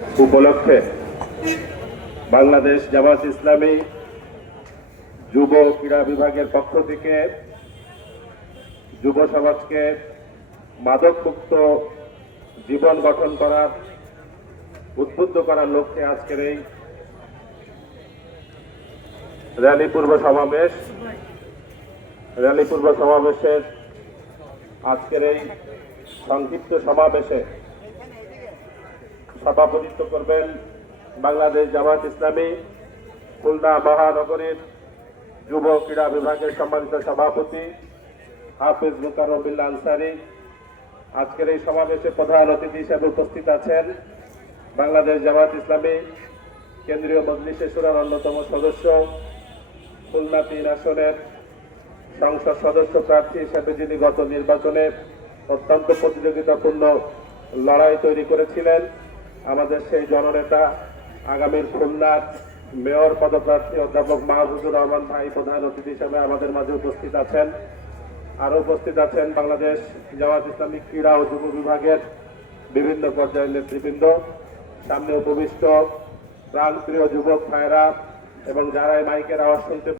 উপলক্ষে বাংলাদেশ জামাত ইসলামী যুব ক্রীড়া বিভাগের পক্ষ থেকে যুব সমাজকে মাদকমুক্ত জীবন গঠন করার উদ্বুদ্ধ করার লক্ষ্যে আজকের এই র্যালি পূর্ব সমাবেশের আজকের এই সংক্ষিপ্ত সমাবেশে সভাপতিত্ব করবেন বাংলাদেশ জামাত ইসলামী খুলনা মহানগরীর যুব ক্রীড়া বিভাগের সম্মানিত সভাপতি হাফিজ মুকাররম বিল্লাহ আনসারী। আজকের এই সমাবেশে প্রধান অতিথি হিসেবে উপস্থিত আছেন বাংলাদেশ জামাত ইসলামী কেন্দ্রীয় মজলিসে শুরার অন্যতম সদস্য, খুলনা ৩ আসনের সংসদ সদস্য প্রার্থী হিসেবে যিনি গত নির্বাচনে অত্যন্ত প্রতিযোগিতাপূর্ণ লড়াই তৈরি করেছিলেন, আমাদের সেই জননেতা আগামীর খুলনার মেয়র পদপ্রার্থী অধ্যাপক মাহফুজুর রহমান ভাই প্রধান অতিথি হিসেবে আমাদের মাঝে উপস্থিত আছেন। আরো উপস্থিত আছেন বাংলাদেশ জামাত ইসলামী ক্রীড়া ও যুব বিভাগের বিভিন্ন পর্যায়ের নেতৃবৃন্দ, সামনে উপবিষ্ট প্রাণপ্রিয় যুবক ভাইরা এবং যারা এই মাইকের আওয়াজ শুনতে